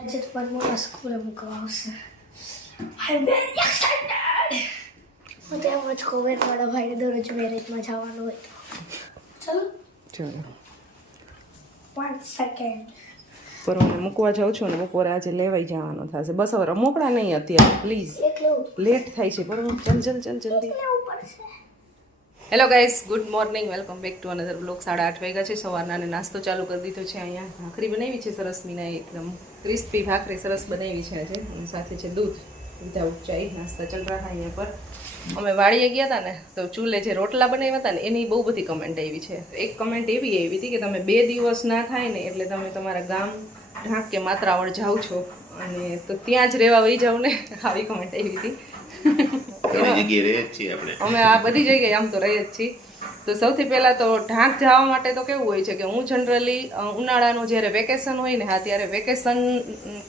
આજે તો મારી મોટા સ્કૂલે મૂકવા આવશે. આઈ એમ વેરી એક્સાઇટેડ. હું તો એમ જ કહું મારા ભાઈને દરરોજ મેરેજમાં જવાનું હોય તો ચલો 1 સેકન્ડ. પરવાને મૂકવા જાઉં છું ને બપોરે આજે લેવાઈ જવાનો થશે. બસ હવે રમોકડા નહીં અત્યારે પ્લીઝ, લેટ થાય છે. બરાબર, ચલ જલ્દી. Hello guys, good morning, welcome back to another blog. 8:30 વાગ્યા છે સવારના અને નાસ્તો ચાલુ કરી દીધો છે. અહીંયા ભાખરી બનાવી છે સરસ મીના, એકદમ ક્રિસ્પી ભાખરી સરસ બનાવી છે આજે, અને સાથે છે દૂધ વિધાઉટ ચાય. નાસ્તા ચલ રહ્યા અહીંયા પર. અમે વાડીએ ગયા હતા ને તો ચૂલે જે રોટલા બનાવ્યા હતા ને એની બહુ બધી કમેન્ટ આવી છે. એક કમેન્ટ એવી આવી હતી કે તમે 2 દિવસ ના થાય ને એટલે તમે તમારા ગામ ઢાંક કે માત્રાવળ જાઓ છો અને તો ત્યાં જ રહેવા વહી જાવ ને, આવી કમેન્ટ આવી હતી. અમે આ બધી જગ્યાએ આમ તો રહીએ જ છીએ. તો સૌથી પહેલાં તો ઢાંક જવા માટે તો કેવું હોય છે કે હું જનરલી ઉનાળાનું જ્યારે વેકેશન હોય ને ત્યારે વેકેશન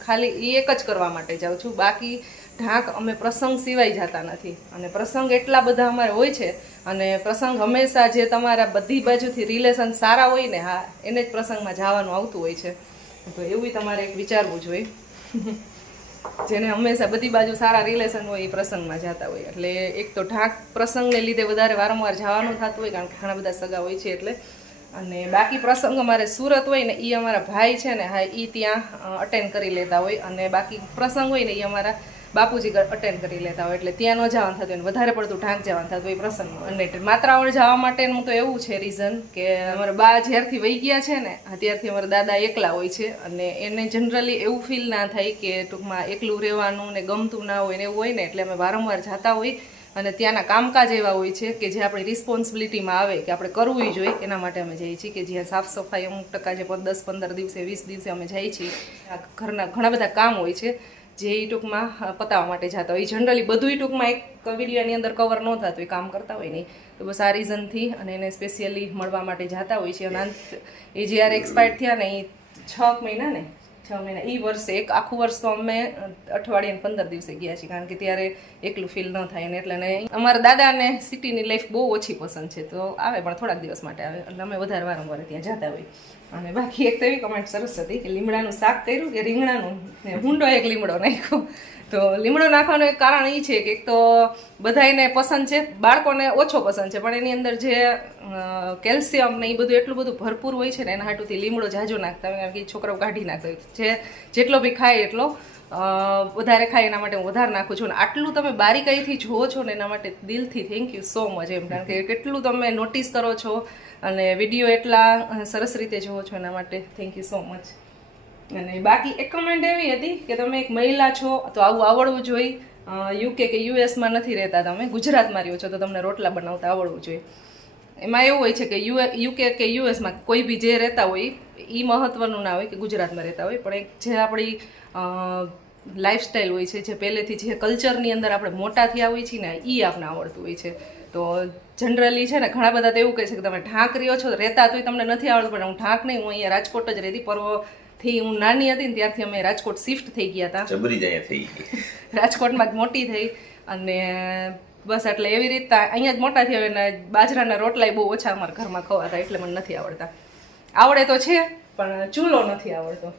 ખાલી એ એક જ કરવા માટે જાઉં છું. બાકી ઢાંક અમે પ્રસંગ સિવાય જતા નથી, અને પ્રસંગ એટલા બધા અમારે હોય છે, અને પ્રસંગ હંમેશા જે તમારા બધી બાજુથી રિલેશન સારા હોય ને એને જ પ્રસંગમાં જવાનું આવતું હોય છે. તો એવું તમારે એક વિચારવું જોઈએ. જેને હંમેશા બધી બાજુ સારા રિલેશન હોય એ પ્રસંગમાં જતા હોય. એટલે એક તો ઢાંક પ્રસંગને લીધે વધારે વારંવાર જવાનું થતું હોય, કારણ કે ઘણા બધા સગા હોય છે એટલે. અને બાકી પ્રસંગ અમારે સુરત હોય ને એ અમારા ભાઈ છે ને એ ત્યાં અટેન્ડ કરી લેતા હોય, અને બાકી પ્રસંગ હોય ને એ અમારા બાપુજી અટેન્ડ કરી લેતા હોય, એટલે ત્યાં ન જવાનું થતું હોય, વધારે પડતું ઢાંક જવાનું થતું હોય પ્રસંગમાં. અને માત્રાવળ જવા માટેનું તો એવું છે રીઝન કે અમારા બા જ્યારથી વહી ગયા છે ને ત્યારથી અમારા દાદા એકલા હોય છે, અને એને જનરલી એવું ફીલ ના થાય કે ટૂંકમાં એકલું રહેવાનું ને ગમતું ના હોય ને એવું હોય ને, એટલે અમે વારંવાર જતા હોય. અને ત્યાંના કામકાજ એવા હોય છે કે જે આપણી રિસ્પોન્સિબિલિટીમાં આવે કે આપણે કરવું જોઈએ, એના માટે અમે જઈએ છીએ. કે જ્યાં સાફ સફાઈ અમુક ટકા જે 10-15 દિવસે 20 દિવસે અમે જઈએ છીએ. ઘરના ઘણા બધા કામ હોય છે જે ટૂંકમાં પતાવવા માટે જતા હોય. જનરલી બધું ટૂંકમાં એક વિડીયોની અંદર કવર ન થતું હોય, કામ કરતા હોય નહીં. તો બસ આ રીઝનથી અને એને સ્પેશિયલી મળવા માટે જતા હોય છે. અને એ જ્યારે એક્સપાયર્ડ થયા ને એ 6 મહિના એ વર્ષે એક આખું વર્ષ તો અમે અઠવાડિયે 15 દિવસે ગયા છીએ, કારણ કે ત્યારે એકલું ફીલ ન થાય. ને એટલે અમારા દાદાને સિટીની લાઈફ બહુ ઓછી પસંદ છે, તો આવે પણ થોડાક દિવસ માટે આવે, એટલે અમે વધારે વારંવાર ત્યાં જતા હોય. અને બાકી એક તો એવી કમેન્ટ સરસ હતી કે લીમડાનું શાક કર્યું કે રીંગણાનું, ને હુંડો એક લીમડો નાખ્યો. તો લીમડો નાખવાનું એક કારણ એ છે કે એક તો બધાને પસંદ છે, બાળકોને ઓછો પસંદ છે, પણ એની અંદર જે કેલ્શિયમ ને એ બધું એટલું બધું ભરપૂર હોય છે ને એના હાટુથી લીમડો જાજો નાખતા હોય, કારણ કે છોકરાઓ કાઢી નાખતા હોય. જેટલો બી ખાય એટલો વધારે ખાય એના માટે હું વધારે નાખું છું. અને આટલું તમે બારીકાઈથી જુઓ છો ને એના માટે દિલથી થેન્ક યુ સો મચ એમ, કારણ કે કેટલું તમે નોટિસ કરો છો અને વિડીયો એટલા સરસ રીતે જુઓ છો, એના માટે થેન્ક યુ સો મચ. અને બાકી એક કમેન્ટ એવી હતી કે તમે એક મહિલા છો તો આવું આવડવું જોઈએ. યુકે કે યુએસમાં નથી રહેતા, તમે ગુજરાતમાં રહ્યો છો તો તમને રોટલા બનાવતા આવડવું જોઈએ. એમાં એવું હોય છે કે યુકે કે યુએસમાં કોઈ બી જે રહેતા હોય એ મહત્ત્વનું ના હોય કે ગુજરાતમાં રહેતા હોય, પણ એક જે આપણી લાઈફસ્ટાઈલ હોય છે, જે પહેલેથી જે કલ્ચરની અંદર આપણે મોટા થયા હોય છીએ ને એ આપણને આવડતું હોય છે. તો જનરલી છે ને ઘણા બધા તો એવું કહે છે કે તમે ઢાંક રહ્યો છો રહેતા તોય તમને નથી આવડતું, પણ હું ઢાંક નહીં, હું અહીંયા રાજકોટ જ રહેતી. પરવથી હું નાની હતી ને ત્યારથી અમે રાજકોટ શિફ્ટ થઈ ગયા હતા, રાજકોટમાં જ મોટી થઈ. અને બસ એટલે એવી રીતના અહીંયા જ મોટા થયા. અને બાજરાના રોટલાય બહુ ઓછા અમારા ઘરમાં ખવાતા, એટલે મને નથી આવડતા. આવડે તો છે પણ ચૂલો નથી આવડતો.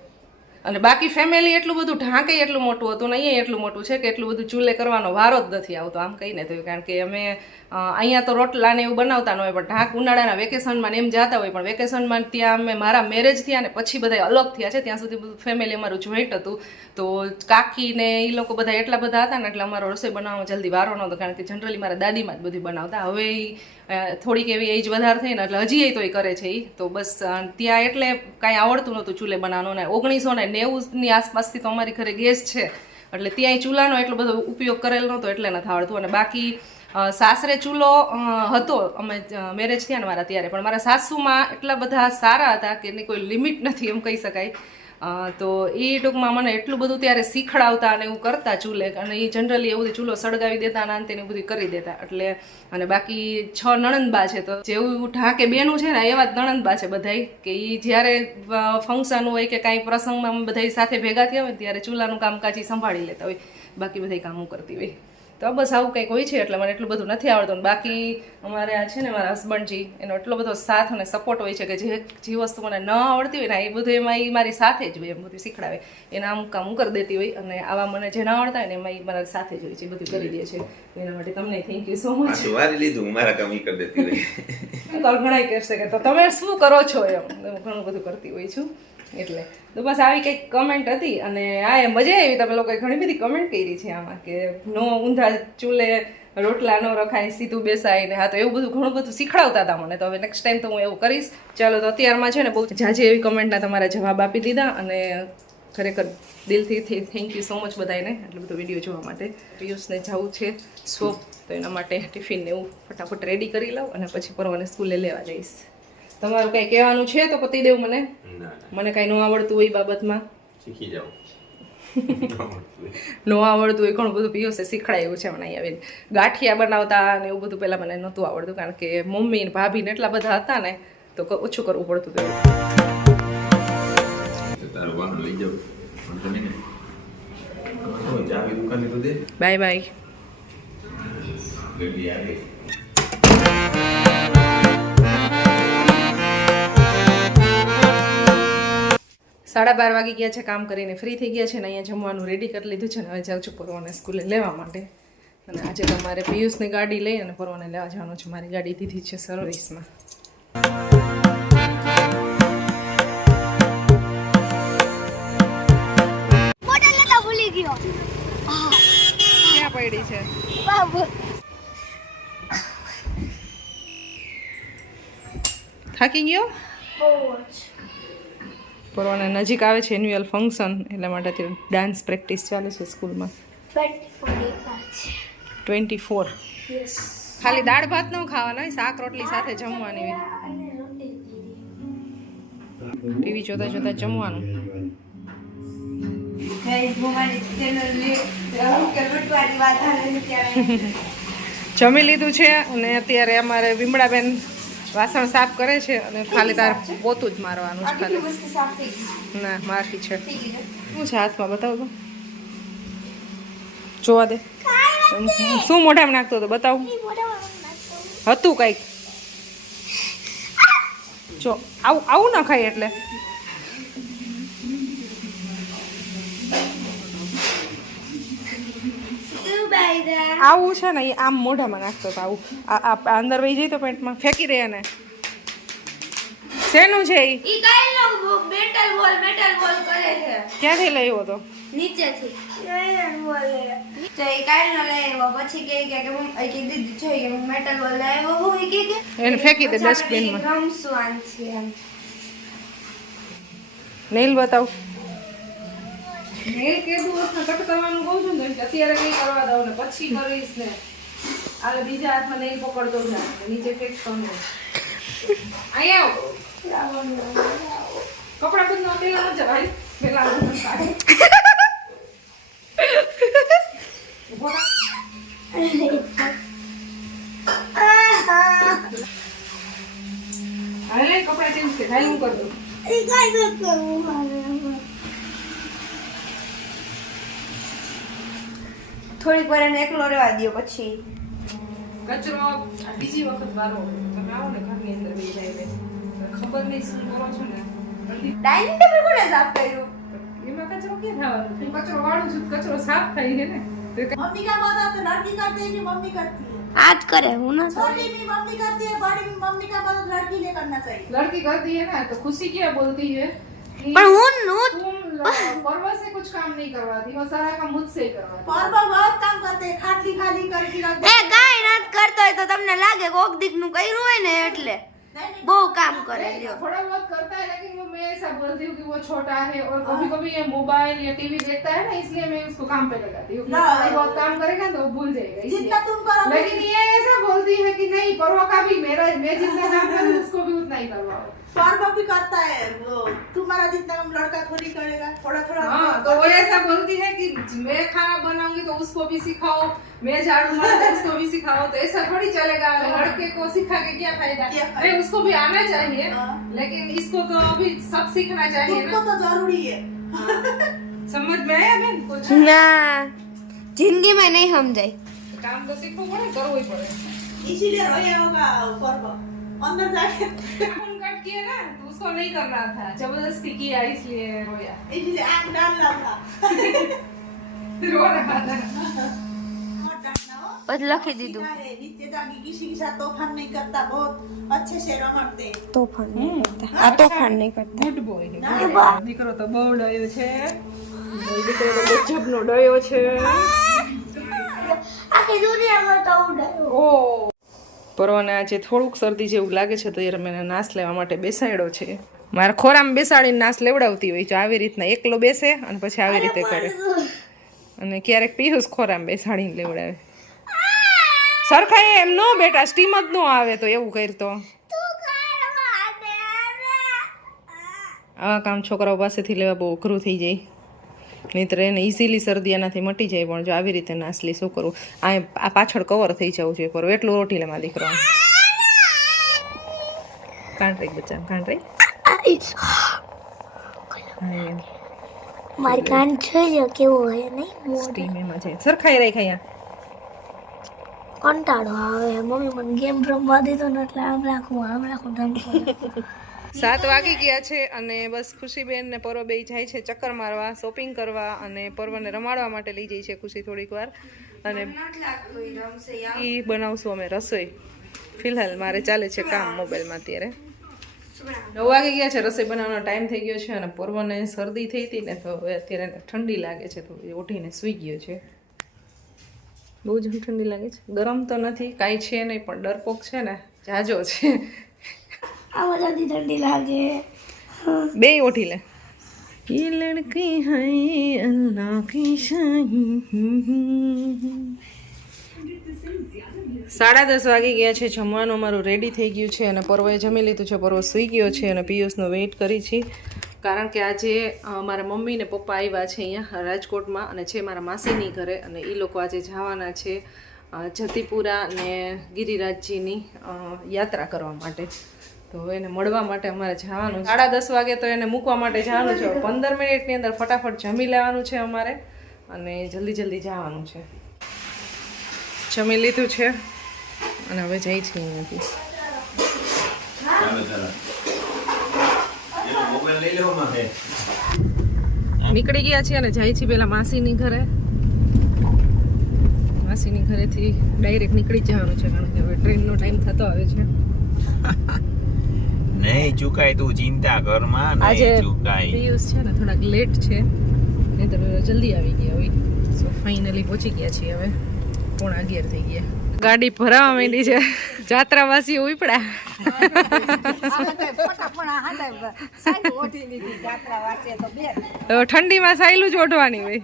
અને બાકી ફેમિલી એટલું બધું ઢાંકે એટલું મોટું હતું ને અહીંયા એટલું મોટું છે કે એટલું બધું ચૂલે કરવાનો વારો જ નથી આવતો, આમ કહીને તો. કારણ કે અમે અહીંયા તો રોટલા ને એવું બનાવતા ન હોય, પણ ઢાંક ઉનાળાના વેકેશનમાં એમ જતા હોય. પણ વેકેશનમાં ત્યાં અમે મારા મેરેજ થયા ને પછી બધા અલગ થયા છે, ત્યાં સુધી બધું ફેમિલી અમારું જોઈન્ટ હતું. તો કાકી ને એ લોકો બધા એટલા બધા હતા ને એટલે અમારો રસોઈ બનાવવામાં જલ્દી વારો નહોતો, કારણ કે જનરલી મારા દાદીમાં જ બધું બનાવતા. હવે થોડીક એવી એજ વધારે થઈ ને એટલે હજી તો એ કરે છે એ. તો બસ ત્યાં એટલે કાંઈ આવડતું નહોતું ચૂલે બનાવવાનું. ને 1990ની આસપાસથી તો અમારી ઘરે ગેસ છે, એટલે ત્યાં ચૂલાનો એટલો બધો ઉપયોગ કરેલો નહોતો, એટલે નથી આવડતું. અને બાકી સાસરે ચૂલો હતો અમે મેરેજ થયા ને મારા ત્યારે, પણ મારા સાસુમાં એટલા બધા સારા હતા કે એની કોઈ લિમિટ નથી એમ કહી શકાય. તો એ ટૂંકમાં મને એટલું બધું ત્યારે શીખડાવતા અને એવું કરતા ચૂલે, અને એ જનરલી એવું ચૂલો સળગાવી દેતા અને અંતે બધું કરી દેતા. એટલે અને બાકી 6 નણંદબા છે, તો જેવું ઢાંકે બેનું છે ને એવા જ નણંદબા છે બધાય, કે એ જ્યારે ફંક્શન હોય કે કાંઈ પ્રસંગમાં બધા સાથે ભેગા થયા હોય ત્યારે ચૂલાનું કામકાજ સંભાળી લેતા હોય, બાકી બધા કામ કરતી હોય. તો બસ આવું કંઈક હોય છે એટલે મને એટલું બધું નથી આવડતું. બાકી અમારે આ છે ને મારા હસબન્ડજી એનો એટલો બધો સાથ અને સપોર્ટ હોય છે કે જે વસ્તુ મને ન આવડતી હોય ને એ બધું એમાં એ મારી સાથે જ હોય, એમ બધું શીખડાવે. એના અમુક કામ હું કરી દેતી હોય અને આવા મને જે ના આવડતા હોય ને એમાં એ મારા સાથે જ હોય છે, બધું કરી દે છે. એના માટે તમને થેન્ક યુ સો મચ. વારી લીધું મારા કામ ઈ કરી દેતી હોય. ઘણા કહેશે કે તો તમે શું કરો છો, એમ ઘણું બધું કરતી હોય છું. એટલે તો બસ આવી કંઈક કમેન્ટ હતી અને આ મજા આવી. તમે લોકોએ ઘણી બધી કમેન્ટ કરી છે આમાં કે નો ઊંધા ચૂલે રોટલા ન રખાય, સીધું બેસાય ને. હા, તો એવું બધું ઘણું બધું શીખડાવતા હતા મને. તો હવે નેક્સ્ટ ટાઈમ તો હું એવું કરીશ. ચાલો, તો અત્યારમાં છે ને બહુ જાજી એવી કમેન્ટના તમારા જવાબ આપી દીધા અને ખરેખર દિલથી થેન્ક યુ સો મચ બધાને આટલો બધો વિડીયો જોવા માટે. પિયુષને જવું છે શોપ, તો એના માટે ટિફિનને એવું ફટાફટ રેડી કરી લઉં અને પછી પરવાને સ્કૂલે લેવા જઈશ. તમારું કંઈ કહેવાનું છે તો પતી દેવું મને. મને કાંઈ ન આવડતું હોય બાબતમાં શીખી જાઓ. ન આવડતું હોય ઘણું બધું પિયુષે શીખડાયું છે મને. અહીંયા આવીને ગાંઠિયા બનાવતા ને એવું બધું પહેલાં મને નહોતું આવડતું, કારણ કે મમ્મી ને ભાભી ને એટલા બધા હતા ને તો ઓછું કરવું પડતું હતું. Bye bye. 12:30 વાગી ગયા છે, કામ કરીને ફ્રી થઈ ગયા છે ને અહીંયા જમવાનું રેડી કરી લીધું છે ને હવે જાઉં છું પરવાને સ્કૂલે લેવા માટે. અને આજે તમારે પિયુષની ગાડી લઈ અને પરવાને લેવા જવાનું છે. મારી ગાડી દીધી છે સર્વિસમાં. ક્યાં પડી છે? થાકી ગયો? પરવાને નજીક આવે છે એન્યુઅલ ફંક્શન, એટલા માટે અત્યારે ડાન્સ પ્રેક્ટિસ ચાલે છે સ્કૂલમાં. 24. ખાલી દાળ ભાત ન ખાવાના હોય, શાક રોટલી સાથે જમવાની હોય. ટીવી જોતા જોતા જમવાનું. જમી લીધું છે અને અત્યારે અમારે વિમળાબેન વાસણ સાફ કરે છે અને ખાલી તાર પોતું જ મારવાનું છે ખાલી. ના, મારથી છે. શું છે હાથમાં? બતાવો તો, જોવા દે. શું મોઢામાં નાખતો હતો? બતાવું. હતું કંઈક. જો આવું ના ખાય એટલે. આવું છે ને એ આમ મોઢામાં નાખતો હતો. આવું અંદર વહી જાય તો પેન્ટમાં ફેંકી રહ્યા ને. શેનું છે ઈ? મેટલ બોલ કરે છે. ક્યાંથી લાવ્યો હતો? નીચેથી. તો એ કાઈ ન લાવ્યો, પછી કે દીદી છે કે મેટલ બોલ લાવ્યો હું કે એને ફેંકી દે ડસ્ટબિનમાં. રમસવાન છે એમ. નેલ બતાવ. નેલ કેદું વસ્તુ કટ કરવાનું કહું છું ને અત્યારે નહીં કરવા દઉં ને પછી કરીશ ને. આ બીજા હાથમાં નેલ પકડતો જા, નીચે ફેંકતો ને. અહીંયા આવો. કપડા બંધ પેલા ન જવાય, પેલા કપડા ચેન્જ કે થાય હું કર દઉં. થોડીક વાર એને એકલો રહેવા દો, પછી કચરો બીજી વખત વારો તમે આવો ને ઘરની અંદર બેસી જાય ખબર નહીં શું કરો છો ને. ડાઇનિંગ ટેબલ કોણે સાફ કર્યું? એમાં કચરો ક્યાં થવાનો? હું કચરો વાળું છું, કચરો સાફ થાય છે ને. मम्मी का बात है तो लड़की करती है कि मम्मी करती है? आज करे हूं ना छोटी भी मम्मी करती है, बड़ी भी मम्मी का बात लड़की ने करना चाहिए. लड़की करती है ना तो खुशी क्या बोलती है पर हूं तुम परवा से कुछ काम नहीं करवाती, वो सारा काम मुझसे ही करवाती. पापा बहुत काम करते हैं, खाटली खाली करके रख એ કાઈ નત કરતો હોય તો તમને લાગે કોક દીક નું કર્યું હોય ને એટલે બહુ કામ કરે લ્યો. थोड़ा बहुत करता है लेकिन वो मैं ऐसा बोलती हूँ कि वो छोटा है और कभी कभी ये मोबाइल या टीवी देखता है ना, इसलिए मैं उसको काम पे लगाती हूँ. थोड़ा बहुत काम करेगा तो वो भूल जाएगा. जितना तुम करो. लेकिन ये ऐसा बोलती है कि नहीं परवा का भी मैं जितना काम करूँ उसको भी उतना ही करवाओ. पापा भी करता है वो, तुम्हारा जितना काम लड़का थोड़ी करेगा, थोड़ा थोड़ा. हाँ, तो वो ऐसा बोलती है कि मैं खाना बनाऊंगी तो उसको भी सिखाओ, मैं झाड़ू मारूंगी उसको भी सिखाओ. तो ऐसा थोड़ी चलेगा. लड़के को सिखा के क्या फायदा? नहीं, उसको भी आना चाहिए लेकिन इसको तो अभी सब सीखना चाहिए तुमको ना. तो जरूरी है. समझ में आया बहन कुछ? ના જિંદગી માં નહીં સમજાય. काम तो सीखવું પડે, કરવું પડે। इसीलिए रोया होगा पर्व अंदर जाके फोन कट किया ना तो उसको नहीं करना था, जबरदस्ती किया इसलिए रोया। इसलिए आग डालना था रो रहा था। और डालना हो बस लखी दीदू नीचे जाके किसी के साथ तोफान नहीं करता, बहुत अच्छे से रमते। तोफान नहीं करता आ तोफान नहीं करता ગુડ બોય દીકરો તો બહુ ડયો છે, દીકરો તો ગજબનો ડયો છે। આખી દુનિયામાં તો ઉડાયો ઓ પરવાને આજે થોડુંક શરદી જેવું લાગે છે તો યાર મેં નાસ લેવા માટે બેસાડ્યો છે। મારા ખોરામાં બેસાડીને નાસ લેવડાવતી હોય છે, આવી રીતના એકલો બેસે અને પછી આવી રીતે કરે, અને ક્યારેક પિયુષ ખોરામાં બેસાડીને લેવડાવે। સરખાએ એમ નો બેટા, સ્ટીમ જ નો આવે તો એવું કરતો। આવા કામ છોકરાઓ પાસેથી લેવા બહુ અઘરું થઈ જાય, નહીંતર એને ઇઝીલી શરદી એનાથી મટી જાય, પણ જો આવી રીતે નાસ લે શું કરવું? આ પાછળ કવર થઈ જવું જોઈએ, પર એટલું રોટી લે મારા દીકરો। કાંટ રહી બચ્ચા, કાંટ રહી। મારી કાન જોઈ કેવો હોય નહીં સ્ટીમ એમાં છે, સરખાઈ રહી ખાયા। કંટાળો આવે મમ્મી મને ગેમ રમવા દીધો ને એટલે આમ રાખું રમતો। 7 વાગી ગયા છે અને બસ ખુશીબેન ને પર્વ બે જાય છે ચક્કર મારવા, શોપિંગ કરવા, અને પર્વને રમાડવા માટે લઈ જાય છે ખુશી થોડીક વાર, અને એ બનાવશું અમે રસોઈ। ફિલહાલ મારે ચાલે છે કામ મોબાઈલમાં અત્યારે। 9 વાગી ગયા છે, રસોઈ બનાવવાનો ટાઈમ થઈ ગયો છે, અને પર્વને શરદી થઈ હતી ને તો હવે અત્યારે ઠંડી લાગે છે તો એ ઉઠીને સૂઈ ગયો છે। બહુ જ ઠંડી લાગે છે, ગરમ તો નથી કાંઈ છે નહીં, પણ ડરપોક છે ને જાજો છે। આમાં જલ્દી ઠંડી લાગે બે ઓઠી લે। ये लड़की है अल्लाह की शाही। 10:30 વાગી ગયા છે, જમવાનું અમારું રેડી થઈ ગયું છે, અને પર્વએ જમી લીધું છે, પર્વ સૂઈ ગયો છે, અને પિયુષનો વેઇટ કરી છે, કારણ કે આજે મારા મમ્મી ને પપ્પા આવ્યા છે અહીંયા રાજકોટમાં, અને છે મારા માસીની ઘરે, અને એ લોકો આજે જવાના છે જતીપુરા ને ગિરિરાજજીની યાત્રા કરવા માટે, તો એને મળવા માટે અમારે જવાનું। 10:30 વાગે તો એને મૂકવા માટે જવાનું છે, 15 મિનિટની અંદર ફટાફટ જમી લેવાનું છે અમારે, અને જલ્દી જલ્દી જવાનું છે। જમી લીધું છે અને હવે જઈ છે અહીંયાથી। નીકળી ગયા છીએ અને જાય છે પેલા માસીની ઘરે। માસીની ઘરેથી ડાયરેક્ટ નીકળી જવાનું છે, કારણ કે હવે ટ્રેનનો ટાઈમ થતો આવે છે। નહીં ચુકાય, તું ચિંતા કર માં, આજે નહીં ચુકાય। પિયુષ છે ને થોડાક લેટ છે, નહીંતર જલ્દી આવી ગયા હોય। સો ફાઇનલી પહોંચી ગયા છીએ, હવે 11:15 થઈ ગયા। ગાડી ભરાવા માંડી છે, જાત્રાવાસીઓ ઉપડ્યા। તો ઠંડીમાં સાયલું જ ઓઢવાની હોય।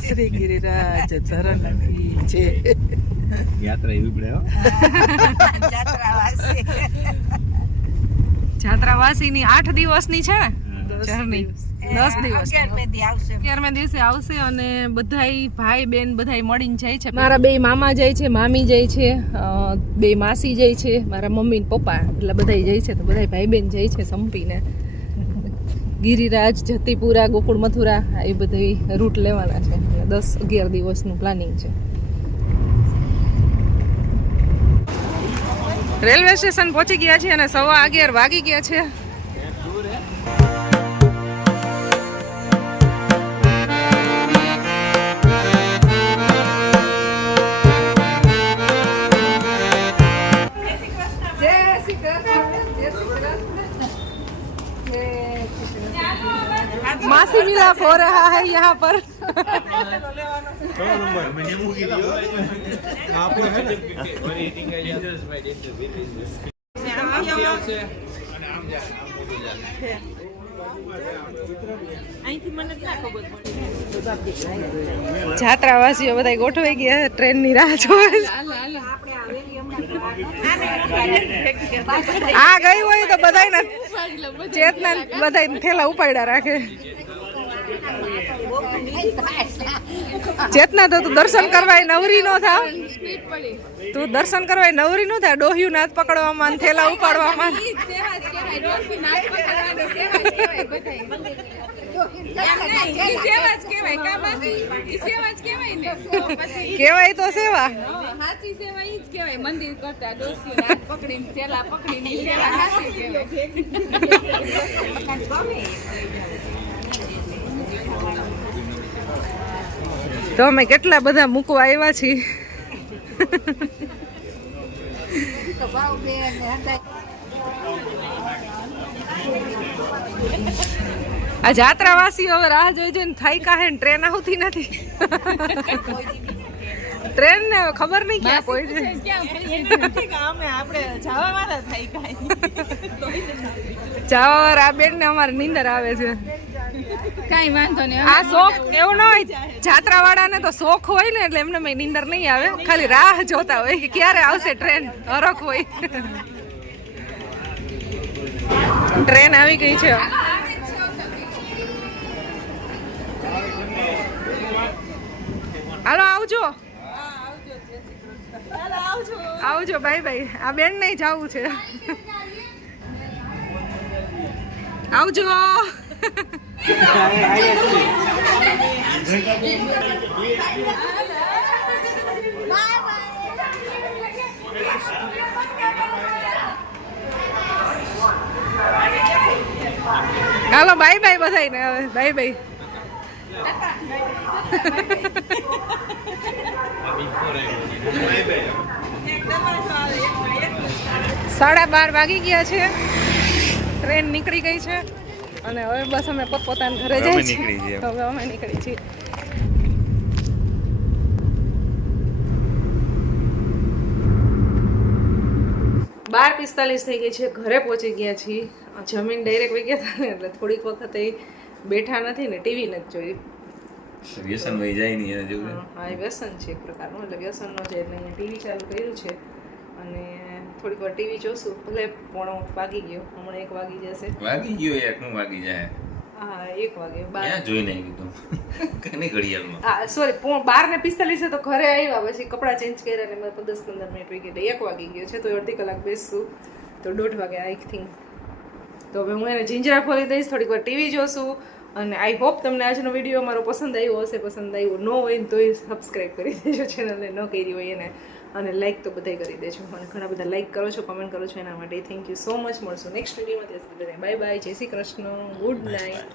શ્રી ગિરિરાજ ધરણ કી જય। યાત્રા એવી પડે હો। જાત્રાવાસીની 8 દિવસની છે ને જર્ની, 10 દિવસ 11મે દિવસે આવશે, અને બધાય ભાઈ બેન બધાય મળીને જાય છે। મારા બે મામા જાય છે, મામી જાય છે, બે માસી જાય છે, મારા મમ્મી ને પપ્પા, એટલે બધાય જાય છે, તો બધાય ભાઈ બેન જાય છે સંપીને। ગિરિરાજ, જતીપુરા, ગોકુળ મથુરા એ બધી રૂટ લેવાના છે, 10-11 દિવસનું પ્લાનિંગ છે। રેલવે સ્ટેશન પહોંચી ગયા છે અને 11:15 વાગી ગયા છે। मासी मिलाप हो रहा है यहाँ पर। જાત્રાવાસીઓ બધા ગોઠવાઈ ગયા, ટ્રેનની રાહ જોવે। આ ગઈ હોય તો બધાય ચેતના બધા થેલા ઉપાડ્યા રાખે। ચેતના તો તું દર્શન કરવા નવરી નો થાવ, તું દર્શન કરવા નવરી નો થાય, ડોહ્યું નાથ પકડવામાં થેલા ઉપાડવામાં। કેવાય તો સેવા. સાચી સેવા ઈ જ કહેવાય. મંદિર કરતા ડોસીને હાથ પકડીને થેલા પકડીને ઈ સેવા સાચી કહેવાય. તો અમે કેટલા બધા મૂકવા આવ્યા છીએ. આ જાત્રાવાસીઓ હવે રાહ જોઈ જોઈને થાઈ કાહે ને ટ્રેન આવતી નથી. ટ્રેન ને ખબર નહીં ક્યાં કોઈ જવા આ બેન ને અમારે નીંદર આવે છે. કાંઈ વાંધો નહીં. આ શોખ એવું ન હોય, જાત્રા વાળાને તો શોખ હોય ને એટલે એમને નીંદર નહીં આવે, ખાલી રાહ જોતા હોય કે ક્યારે આવશે ટ્રેન. હરખ હોય. ટ્રેન આવી ગઈ છે. હાલો આવજો. આવજો બાય બાય. આ બેન નહીં જવું છે. આવજો. હાલો બાય બાય બધાને. હવે બાય બાય. 12:30 વાગી ગયા છે. ટ્રેન નીકળી ગઈ છે અને હવે બસ અમે પોતપોતાના ઘરે જઈએ છીએ. હવે અમે નીકળી છીએ. બાર 45 થઈ ગઈ છે. ઘરે પહોંચી ગયા છીએ. જમીન ડાયરેક્ટ વહી ગયા હતા ને એટલે થોડીક વખત બેઠા નથી ને ટીવી નથી જોઈ. વ્યસન વહી જાય નહીં એને જેવું. હા એ વ્યસન છે એક પ્રકારનું. એટલે વ્યસનનો છે એટલે અહીંયા ટીવી ચાલુ કર્યું છે અને થોડીક વાર ટીવી જોશું. ભલે 1 વાગી ગયો, હમણાં 1 વાગી જશે. વાગી ગયો યાર, શું વાગી જાય? હા 1 વાગે. ક્યાં જોઈ નહીં કીધું કને ઘડિયાળમાં. હા સોરી 12:45 તો ઘરે આવ્યા, પછી કપડાં ચેન્જ કર્યા ને 10-15 મિનિટ વહી ગયા. 1 વાગી ગયો છે તો અડધી કલાક બેસશું તો 1:30 વાગે આઈ થિંક. તો હવે હું એને જિંજરા ખોલી દઈશ, થોડીક વાર ટીવી જોશું અને આઈ હોપ તમને આજનો વિડીયો મારો પસંદ આવ્યો હશે. પસંદ આવ્યો ન હોય ને તોય સબસ્ક્રાઈબ કરી દેજો ચેનલને, ન કરી હોય એને, અને લાઈક તો બધાય કરી દેજો. અને ઘણા બધા લાઈક કરો છો, કમેન્ટ કરો છો, એના માટે થેન્ક યુ સો મચ. મળશું નેક્સ્ટ વિડીયોમાં. ત્યાં સુધી બાય બાય. જય શ્રી કૃષ્ણ. Good night.